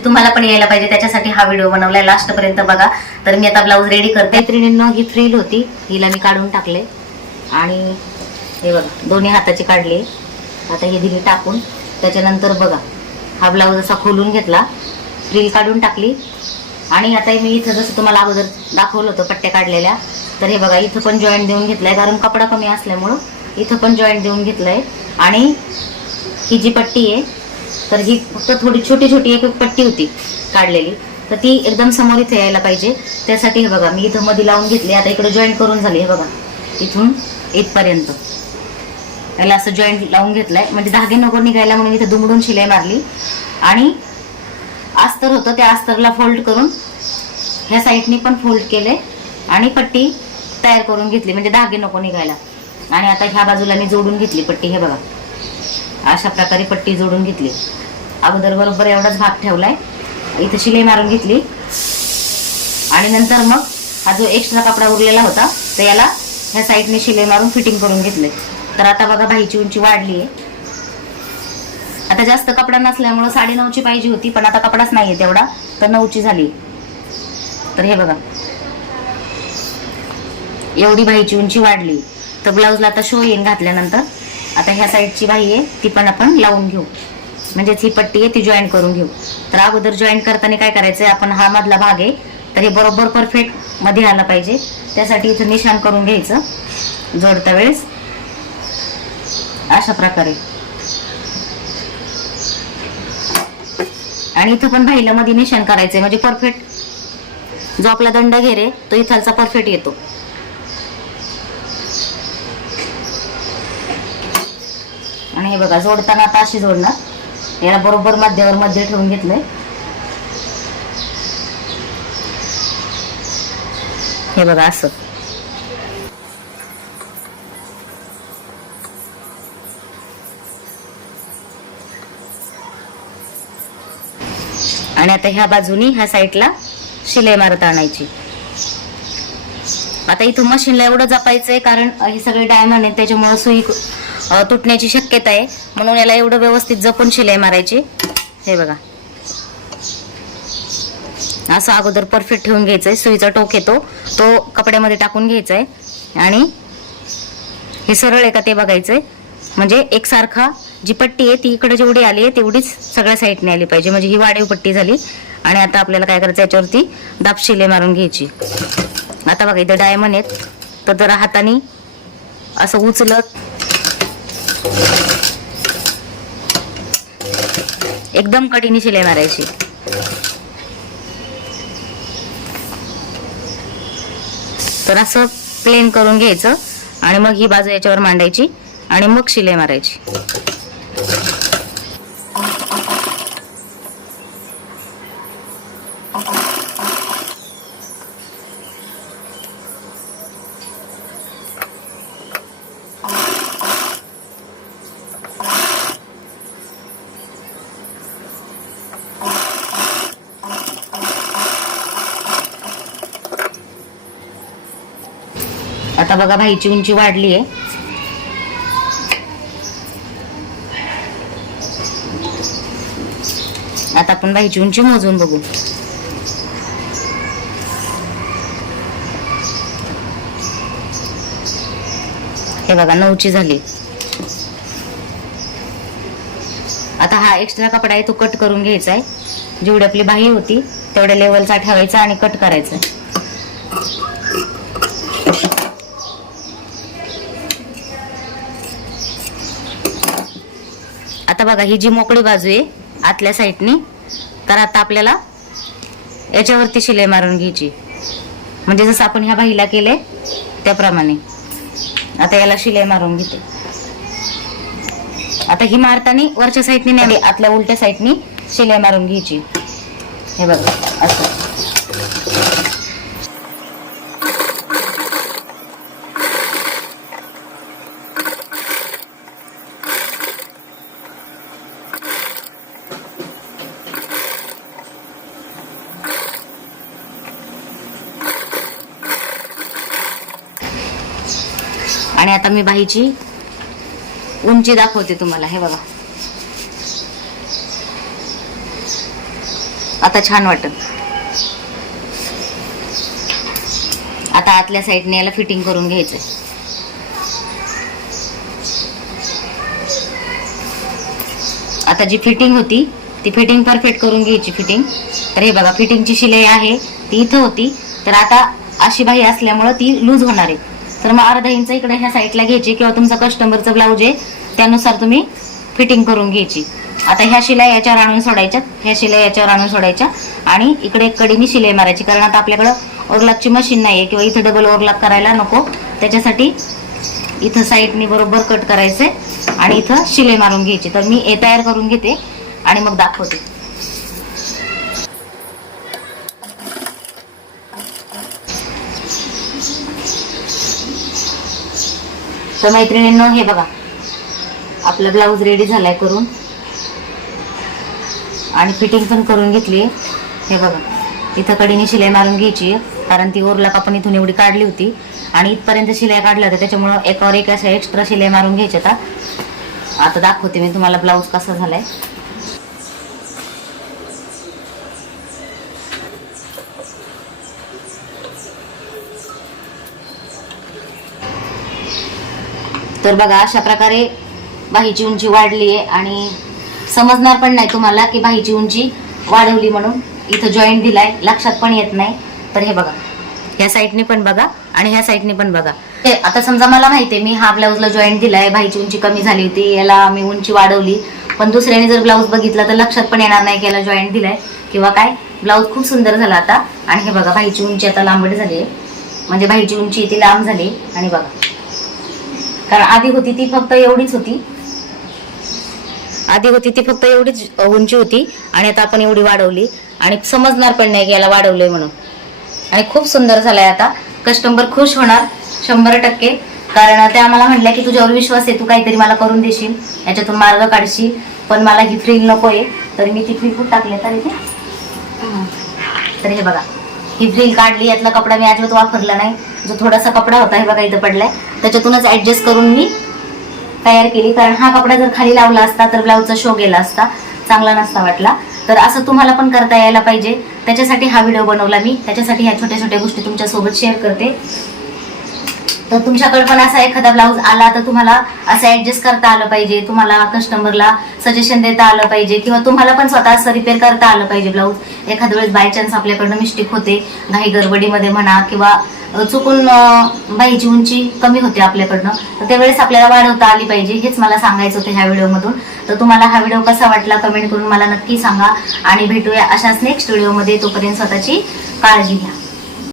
ती तुम्हाला पण यायला पाहिजे. त्याच्यासाठी हा व्हिडिओ बनवलाय. लास्ट पर्यंत बघा. तर मी आता ब्लाऊज रेडी करते. मैत्रिणींनो ही फ्रील होती. हिला मी काढून टाकले. आणि हे बघा दोन्ही हाताची काढली. आता हे दिली टाकून. त्याच्यानंतर बघा हा ब्लाऊज असा खोलून घेतला. फ्रील काढून टाकली. आणि आता मी इथं जसं तुम्हाला अगोदर दाखवलं होतं पट्ट्या काढलेल्या. तर हे बघा इथं पण जॉईंट देऊन घेतलाय. कारण कपडा कमी असल्यामुळं इथं पण जॉईंट देऊन घेतलंय. आणि ही जी पट्टी आहे तर ही फक्त थोडी छोटी छोटी एक एक पट्टी होती काढलेली. तर ती एकदम समोर इथे यायला पाहिजे. त्यासाठी हे बघा मी इथं मध्ये लावून घेतली आता इकडे जॉईंट करून झाली हे बघा. इथून इथपर्यंत. याला असं जॉईंट लावून घेतलंय. म्हणजे धागे नको निघायला म्हणून इथे दुमडून शिलाई मारली. आणि अस्तर होतं त्या अस्तरला फोल्ड करून ह्या साईडनी पण फोल्ड केले आणि पट्टी तयार करून घेतली. म्हणजे धागे नको निघायला. आणि आता ह्या बाजूला मी जोडून घेतली पट्टी हे बघा. अशा प्रकारे पट्टी जोडून घेतली. अगोदर बरोबर एवढाच भाग ठेवलाय. इथं शिलाई मारून घेतली. आणि नंतर मग हा जो एक्स्ट्रा कपडा उरलेला होता तर याला ह्या साईडने शिलाई मारून फिटिंग करून घेतले. तर आता बघा बाईची उंची वाढली आहे. आता जास्त कपडा नसल्यामुळं साडे नऊची पाहिजे होती पण आता कपडाच नाहीये तेवढा तर नऊची झाली. तर हे बघा. एवढी बाईची उंची वाढली. तर ब्लाऊजला आता शो येईन घातल्यानंतर. आता ह्या साईडची बाई आहे ती पण आपण लावून घेऊ. म्हणजेच ही पट्टी आहे ती जॉईन करून घेऊ. तर अगोदर जॉईन करताना काय करायचंय आपण हा मधला भाग आहे तर हे बरोबर परफेक्टमध्ये आला पाहिजे. त्यासाठी इथं निशाण करून घ्यायचं जोडता वेळेस. अशा प्रकारे. आणि इथं पण भाईला मध्ये निशाण करायचंय म्हणजे परफेक्ट जो आपला दंड घेरे तो इथालचा परफेक्ट येतो. आणि हे बघा जोडताना आता अशी जोडणार. याला बरोबर मध्यावर मध्य ठेवून घेतलंय. हे बघा असं. आणि आता ह्या बाजूनी ह्या साईडला शिलाई मारत आणायची. आता इथं मशीनला एवढं जपायचंय कारण हे सगळे डायमंड आहेत त्याच्यामुळे सुई तुटण्याची शक्यता आहे. म्हणून याला एवढं व्यवस्थित जपून शिलाई मारायची. हे बघा. असं अगोदर परफेक्ट ठेवून घ्यायचंय. सुईचा टोक येतो. तो कपड्यामध्ये टाकून घ्यायचा आहे आणि हे सरळ आहे का ते बघायचंय. म्हणजे एकसारखा जी पट्टी आहे ती इकडे जेवढी आली आहे तेवढीच सगळ्या साईडने आली पाहिजे. म्हणजे ही वाढीव पट्टी झाली. आणि आता आपल्याला काय करायचं याच्यावरती दाब शिले मारून घ्यायची. आता बघा इथं डायमंड आहेत. तर जरा हाताने असं उचलत एकदम कठीण शिलाई मारायची. तर असं प्लेन करून घ्यायचं आणि मग ही बाजू याच्यावर मांडायची आणि मग शिलाई मारायची. आता बघा भाईची उंची वाढली आहे आता आपण भाईची उंची मोजून बघू. हे बघा नऊची झाली. आता हा एक्स्ट्रा कपडा आहे तो कट करून घ्यायचा आहे. जेवढी आपली बाही होती तेवढ्या लेवलचा ठेवायचा आणि कट करायचा आता बघा ही जी मोकळी बाजू आहे आतल्या साईडनी तर आता आपल्याला याच्यावरती शिलाई मारून घ्यायची. म्हणजे जसं आपण ह्या बाईला केले त्याप्रमाणे. आता याला शिलाई मारून घेते. आता ही मारताना वरच्या साईडनी नाही आतल्या उलट्या साईडनी शिलाई मारून घ्यायची. हे बघा. आणि आता मी बाईची उंची दाखवते तुम्हाला. हे बघा. आता छान वाटत. आता आतल्या साईडने याला फिटिंग करून घ्यायचंय. आता जी फिटिंग होती ती फिटिंग परफेक्ट करून घ्यायची फिटिंग तर हे बघा फिटिंगची शिलाई आहे ती इथं होती. तर आता अशी बाही असल्यामुळं ती लूज होणार आहे. तर मग अर्धा इंच इकडे ह्या साईडला घ्यायची किंवा तुमचा कस्टमरचं ब्लाऊज आहे त्यानुसार तुम्ही फिटिंग करून घ्यायची. आता ह्या शिलाई याच्यावर आणून सोडायच्या ह्या शिलाई याच्यावर आणून सोडायच्या आणि इकडे एक कडीने शिलाई मारायची कारण आता आपल्याकडं ओरलाकची मशीन नाही आहे किंवा इथं डबल ओरलाक करायला नको. त्याच्यासाठी इथं साईडने बरोबर कट करायचंय आणि इथं शिलाई मारून घ्यायची. तर मी हे तयार करून घेते आणि मग दाखवते. तर मैत्रिणींनो हे बघा. आपला ब्लाऊज रेडी झालाय करून. आणि फिटिंग पण करून घेतली हे बघा. इथं कडीने शिलाई मारून घ्यायची कारण ती ओरला आपण इथून एवढी काढली होती. आणि इथपर्यंत शिलाई काढल्या होत्या त्याच्यामुळं एकावर एक अशा एक्स्ट्रा शिलाई मारून घ्यायच्या आता आता दाखवते मी तुम्हाला ब्लाऊज कसा झालाय. तर बघा अशा प्रकारे बाहीची उंची वाढली आहे आणि समजणार पण नाही तुम्हाला की बाहीची उंची वाढवली म्हणून इथं जॉईंट दिलाय. लक्षात पण येत नाही. तर हे बघा ह्या साईडने पण बघा आणि ह्या साईडने पण बघा. ते आता समजा मला माहिती आहे मी हा ब्लाऊजला जॉईंट दिलाय बाहीची उंची कमी झाली होती याला मी उंची वाढवली. पण दुसऱ्याने जर ब्लाऊज बघितला तर लक्षात पण येणार नाही की याला जॉईंट दिलाय. किंवा काय? ब्लाऊज खूप सुंदर झाला आता. आणि हे बघा बाहीची उंची आता लांबट झाली आहे. म्हणजे बाहीची उंची इथे लांब झाली आणि बघा. कारण आधी होती ती फक्त एवढीच होती. आधी होती ती फक्त एवढीच उंची होती आणि आता आपण एवढी वाढवली. आणि समजणार पण नाही की याला वाढवलंय म्हणून. आणि खूप सुंदर झालाय आता. कस्टमर खुश होणार शंभर टक्के. कारण त्या मला म्हटल्या की तुझ्यावर विश्वास आहे तू काहीतरी मला करून देशील. याच्यातून मार्ग काढशील. पण मला ही फ्रील नको आहे. तर मी ती फ्री खूप टाकली तर इथे. तर हे बघा. ही फ्रिल काढली यातला कपडा मी अजिबात वापरला नाही. जो थोडासा कपडा होता हे बघा इथं पडलाय. त्याच्यातूनच ऍडजस्ट करून मी तयार केली. कारण हा कपडा जर खाली लावला असता तर ब्लाऊजचा शो गेला असता. चांगला नसता वाटला. तर असं तुम्हाला पण करता यायला पाहिजे. त्याच्यासाठी हा व्हिडिओ बनवला मी. त्याच्यासाठी ह्या छोट्या छोट्या गोष्टी तुमच्यासोबत शेअर करते. तर तुमच्याकडे पण असा एखादा ब्लाऊज आला तर तुम्हाला असं ऍडजस्ट करता आलं पाहिजे. तुम्हाला कस्टमरला सजेशन देता आलं पाहिजे किंवा तुम्हाला पण स्वतः असं रिपेअर करता आलं पाहिजे ब्लाऊज. एखाद्या वेळेस बाय चान्स आपल्याकडनं मिस्टेक होते घाई गडबडीमध्ये म्हणा किंवा चुकून बाईची उंची कमी होते आपल्याकडनं तर त्यावेळेस आपल्याला वाढवता आली पाहिजे. हेच मला सांगायचं होतं ह्या व्हिडिओमधून तर तुम्हाला हा व्हिडिओ कसा वाटला कमेंट करून मला नक्की सांगा आणि भेटूया अशाच नेक्स्ट व्हिडिओमध्ये तोपर्यंत स्वतःची काळजी घ्या.